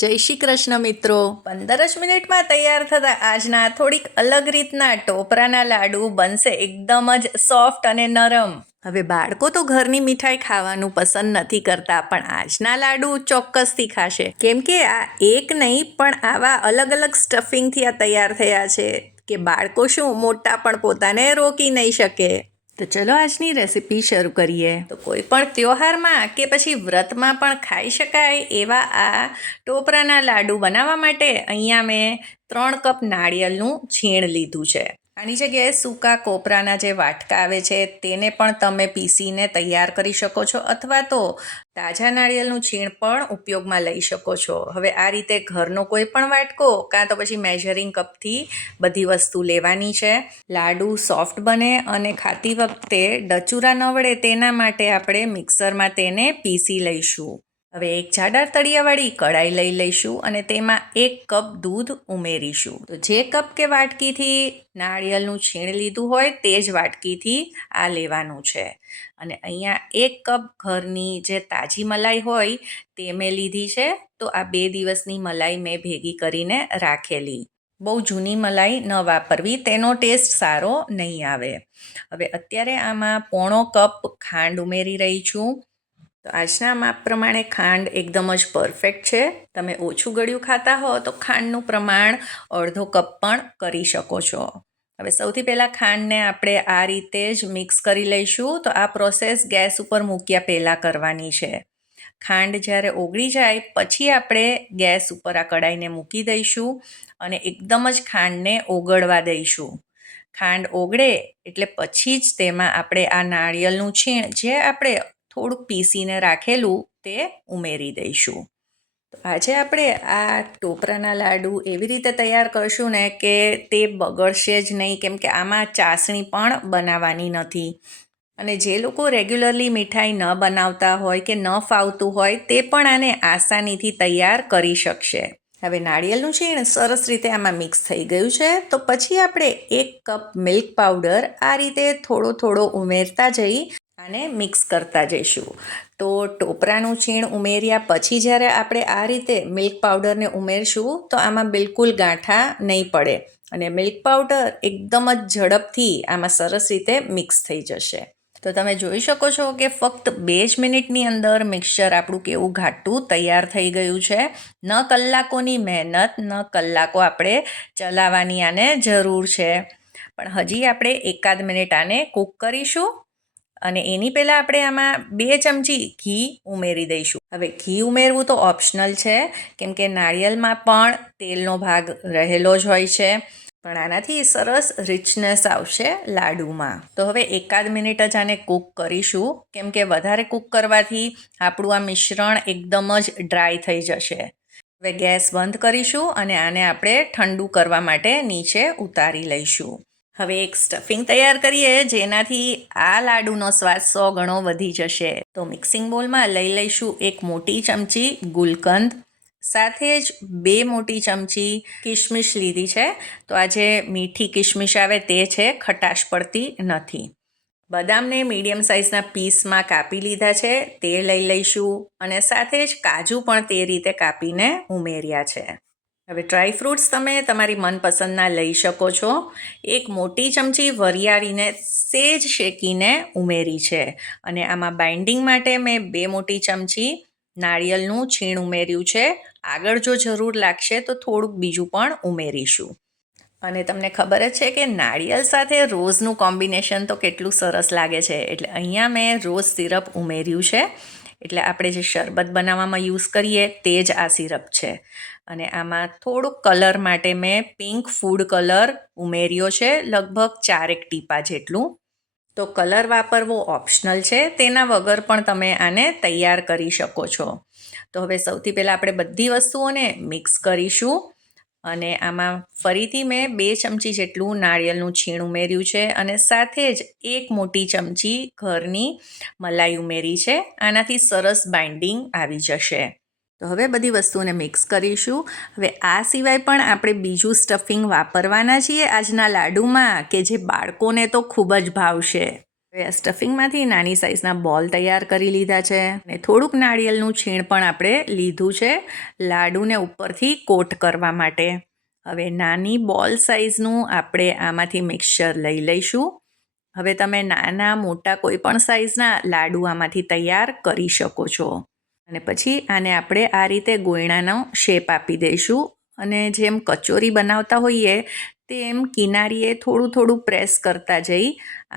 જય શ્રી કૃષ્ણ મિત્રો. 15 જ મિનિટમાં તૈયાર થતા આજના થોડીક અલગ રીતના ટોપરાના લાડુ બનશે એકદમ જ સોફ્ટ અને નરમ. હવે બાળકો તો ઘરની મીઠાઈ ખાવાનું પસંદ નથી કરતા, પણ આજના લાડુ ચોક્કસથી ખાશે, કેમ કે આ એક નહીં પણ આવા અલગ અલગ સ્ટફિંગથી આ તૈયાર થયા છે કે બાળકો શું મોટા પણ પોતાને રોકી નહીં શકે. તો ચલો આજની રેસીપી શરૂ કરીએ. તો કોઈ પણ તહેવારમાં કે પછી વ્રતમાં પણ ખાઈ શકાય એવા આ ટોપરાના લાડુ બનાવવા માટે અહીંયા મેં 3 કપ નાળિયેરનું છીણ લીધું છે. આની જગ્યાએ સૂકા કોપરાના જે વાટકા આવે છે તેને પણ તમે પીસીને તૈયાર કરી શકો છો, અથવા તો તાજા નાળિયેરનું છીણ પણ ઉપયોગમાં લઈ શકો છો. હવે આ રીતે ઘરનો કોઈ પણ વાટકો કાં તો પછી મેઝરિંગ કપથી બધી વસ્તુ લેવાની છે. લાડુ સોફ્ટ બને અને ખાતી વખતે ડચુરા ન વળે તેના માટે આપણે મિક્સરમાં તેને પીસી લઈશું. હવે એક જાડા તળિયાવાળી કઢાઈ લઈ લઈશું અને તેમાં 1 કપ દૂધ ઉમેરીશું. તો જે કપ કે વાટકીથી નાળિયેરનું છીણ લીધું હોય તે જ વાટકીથી આ લેવાનું છે. અને અહીંયા 1 કપ ઘરની જે તાજી મલાઈ હોય તે મેં લીધી છે. તો આ 2 દિવસની મલાઈ મેં ભેગી કરીને રાખેલી. બહુ જૂની મલાઈ ન વાપરવી, તેનો ટેસ્ટ સારો નહીં આવે. હવે અત્યારે આમાં 1/4 કપ ખાંડ ઉમેરી રહી છું. તો આજના માપ પ્રમાણે ખાંડ એકદમ જ પરફેક્ટ છે. તમે ઓછું ગળ્યું ખાતા હો તો ખાંડનું પ્રમાણ અડધો કપ પણ કરી શકો છો. હવે સૌથી પહેલાં ખાંડને આપણે આ રીતે જ મિક્સ કરી લઈશું. તો આ પ્રોસેસ ગેસ ઉપર મૂક્યા પહેલાં કરવાની છે. ખાંડ જ્યારે ઓગળી જાય પછી આપણે ગેસ ઉપર આ કઢાઈને મૂકી દઈશું અને એકદમ જ ખાંડને ઓગળવા દઈશું. ખાંડ ઓગળે એટલે પછી જ તેમાં આપણે આ નાળિયેરનું છીણ જે આપણે થોડુંક પીસીને રાખેલું તે ઉમેરી દઈશું. તો આજે આપણે આ ટોપરાના લાડુ એવી રીતે તૈયાર કરશું ને કે તે બગડશે જ નહીં, કેમ કે આમાં ચાસણી પણ બનાવવાની નથી. અને જે લોકો રેગ્યુલરલી મીઠાઈ ન બનાવતા હોય કે ન ફાવતું હોય તે પણ આને આસાનીથી તૈયાર કરી શકશે. હવે નાળિયેરનું છીણ સરસ રીતે આમાં મિક્સ થઈ ગયું છે. તો પછી આપણે 1 કપ મિલ્ક પાવડર આ રીતે થોડો થોડો ઉમેરતા જઈ આને મિક્સ કરતા જઈશું. તો ટોપરાનું છીણ ઉમેર્યા પછી જ્યારે આપણે આ રીતે મિલ્ક પાવડરને ઉમેરશું તો આમાં બિલકુલ ગાંઠા નહીં પડે અને મિલ્ક પાવડર એકદમ જ ઝડપથી આમાં સરસ રીતે મિક્સ થઈ જશે. તો તમે જોઈ શકો છો કે ફક્ત 2 જ મિનિટની અંદર મિક્સચર આપણું કેવું ઘાટું તૈયાર થઈ ગયું છે. ન કલાકોની મહેનત, ન કલાકો આપણે ચલાવવાની આને જરૂર છે, પણ હજી આપણે 1 મિનિટ આને કૂક કરીશું. અને એની પહેલાં આપણે આમાં 2 ચમચી ઘી ઉમેરી દઈશું. હવે ઘી ઉમેરવું તો ઓપ્શનલ છે, કેમ કે નાળિયેરમાં પણ તેલનો ભાગ રહેલો જ હોય છે, પણ આનાથી સરસ રિચનેસ આવશે લાડુમાં. તો હવે 1 મિનિટ જ આને કૂક કરીશું, કેમ કે વધારે કૂક કરવાથી આપણું આ મિશ્રણ એકદમ જ ડ્રાય થઈ જશે. હવે ગેસ બંધ કરીશું અને આને આપણે ઠંડુ કરવા માટે નીચે ઉતારી લઈશું. હવે એક સ્ટફિંગ તૈયાર કરીએ જેનાથી આ લાડુનો સ્વાદ 100 ગણો વધી જશે. તો મિક્સિંગ બોલમાં લઈ લઈશું 1 મોટી ચમચી ગુલકંદ, સાથે જ 2 મોટી ચમચી કિશમિશ લીધી છે. તો આ જે મીઠી કિશમિશ આવે તે છે, ખટાશ પડતી નથી. બદામને મીડિયમ સાઇઝના પીસમાં કાપી લીધા છે, તે લઈ લઈશું અને સાથે જ કાજુ પણ તે રીતે કાપીને ઉમેર્યા છે. હવે ડ્રાય ફ્રૂટ્સ તમે તમારી મનપસંદના લઈ શકો છો. 1 મોટી ચમચી વરિયાળીને સેજ શેકીને ઉમેરી છે અને આમાં બાઇન્ડિંગ માટે મેં 2 મોટી ચમચી નાળિયેરનું છીણ ઉમેર્યું છે. આગળ જો જરૂર લાગશે તો થોડુંક બીજું પણ ઉમેરીશું. અને તમને ખબર જ છે કે નાળિયેર સાથે રોઝનું કોમ્બિનેશન તો કેટલું સરસ લાગે છે, એટલે અહીંયા મેં રોઝ સિરપ ઉમેર્યું છે. એટલે આપણે જે શરબત બનાવવામાં યુઝ કરીએ તે જ આ સિરપ છે. અને આમાં થોડુંક કલર માટે મેં પિંક ફૂડ કલર ઉમેર્યો છે, લગભગ 4 ટીપા જેટલું. તો કલર વાપરવો ઓપ્શનલ છે, તેના વગર પણ તમે આને તૈયાર કરી શકો છો. તો હવે સૌથી પહેલાં આપણે બધી વસ્તુઓને મિક્સ કરીશું અને આમાં ફરીથી મેં 2 ચમચી જેટલું નાળિયેરનું છીણ ઉમેર્યું છે અને સાથે જ 1 મોટી ચમચી ઘરની મલાઈ ઉમેરી છે. આનાથી સરસ બાઇન્ડિંગ આવી જશે. તો હવે બધી વસ્તુને મિક્સ કરીશું. હવે આ સિવાય પણ આપણે બીજું સ્ટફિંગ વાપરવાના છીએ આજના લાડુમાં, કે જે બાળકોને તો ખૂબ જ ભાવશે. હવે આ સ્ટફિંગમાંથી નાની સાઇઝના બોલ તૈયાર કરી લીધા છે અને થોડુંક નાળિયેરનું છીણ પણ આપણે લીધું છે લાડુને ઉપરથી કોટ કરવા માટે. હવે નાની બોલ સાઇઝનું આપણે આમાંથી મિક્સચર લઈ લઈશું. હવે તમે નાના મોટા કોઈ પણ સાઇઝના લાડુ આમાંથી તૈયાર કરી શકો છો. અને પછી આને આપણે આ રીતે ગોયણાનો શેપ આપી દઈશું અને જેમ કચોરી બનાવતા હોઈએ તેમ કિનારીએ થોડું થોડું પ્રેસ કરતા જઈ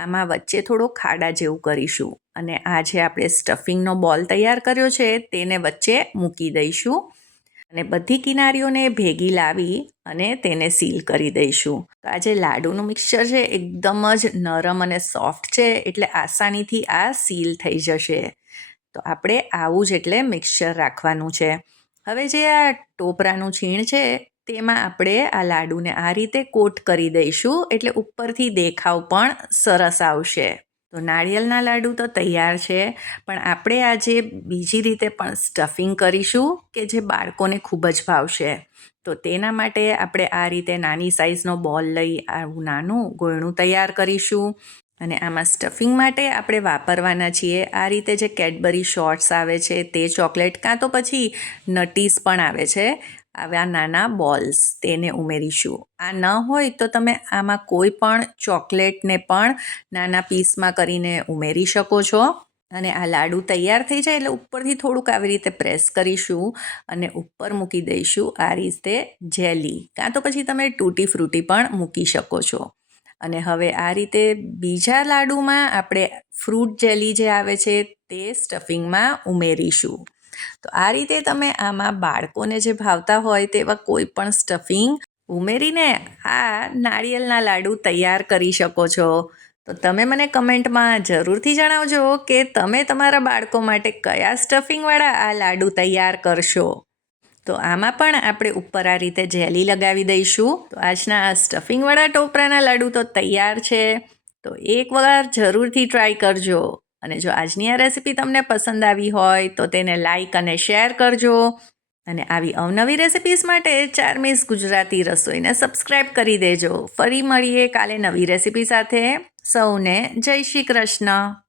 આમાં વચ્ચે થોડો ખાડા જેવું કરીશું અને આ જે આપણે સ્ટફિંગનો બોલ તૈયાર કર્યો છે તેને વચ્ચે મૂકી દઈશું અને બધી કિનારીઓને ભેગી લાવી અને તેને સીલ કરી દઈશું. તો આ જે લાડુનું મિક્સચર છે એકદમ જ નરમ અને સોફ્ટ છે એટલે આસાનીથી આ સીલ થઈ જશે. તો આપણે આવું જ એટલે મિક્સચર રાખવાનું છે. હવે જે આ ટોપરાનું છીણ છે તેમાં આપણે આ લાડુને આ રીતે કોટ કરી દઈશું એટલે ઉપરથી દેખાવ પણ સરસ આવશે. તો નાળિયેરના લાડુ તો તૈયાર છે પણ આપણે આજે બીજી રીતે પણ સ્ટફિંગ કરીશું કે જે બાળકોને ખૂબ જ ભાવશે. તો તેના માટે આપણે આ રીતે નાની સાઇઝનો બોલ લઈ આવું નાનું ગોયણું તૈયાર કરીશું અને આમાં સ્ટફિંગ માટે આપણે વાપરવાના છીએ આ રીતે જે કેડબરી શોર્ટ્સ આવે છે તે ચોકલેટ કાં તો પછી નટીસ પણ આવે છે આવા નાના બોલ્સ તેને ઉમેરીશું. આ ન હોય તો તમે આમાં કોઈ પણ ચોકલેટને પણ નાના પીસમાં કરીને ઉમેરી શકો છો. અને આ લાડુ તૈયાર થઈ જાય એટલે ઉપરથી થોડુંક આવી રીતે પ્રેસ કરીશું અને ઉપર મૂકી દઈશું આ રીતે જેલી કાં તો પછી તમે તૂટી ફ્રૂટી પણ મૂકી શકો છો. અને હવે આ રીતે બીજા લાડુમાં આપણે ફ્રૂટ જેલી જે આવે છે તે સ્ટફિંગમાં ઉમેરીશું. તો આ રીતે તમે આમાં બાળકોને જે ભાવતા હોય તેવા કોઈ પણ સ્ટફિંગ ઉમેરીને આ નાળિયેરના લાડુ તૈયાર કરી શકો છો. તો તમે મને કમેન્ટમાં જરૂરથી જણાવજો કે તમે તમારા બાળકો માટે કયા સ્ટફિંગવાળા આ લાડુ તૈયાર કરશો. તો આમાં પણ આપણે ઉપર આ રીતે જેલી લગાવી દઈશું. તો આજના આ સ્ટફિંગવાળા ટોપરાના લાડુ તો તૈયાર છે. તો એકવાર જરૂરથી ટ્રાય કરજો. અને જો આજની આ રેસીપી તમને પસંદ આવી હોય તો તેને લાઈક અને શેર કરજો. અને આવી અવનવી રેસિપીઝ માટે ચાર્મીઝ ગુજરાતી રસોઈને સબસ્ક્રાઈબ કરી દેજો. ફરી મળીએ કાલે નવી રેસીપી સાથે. સૌને જય શ્રી કૃષ્ણ.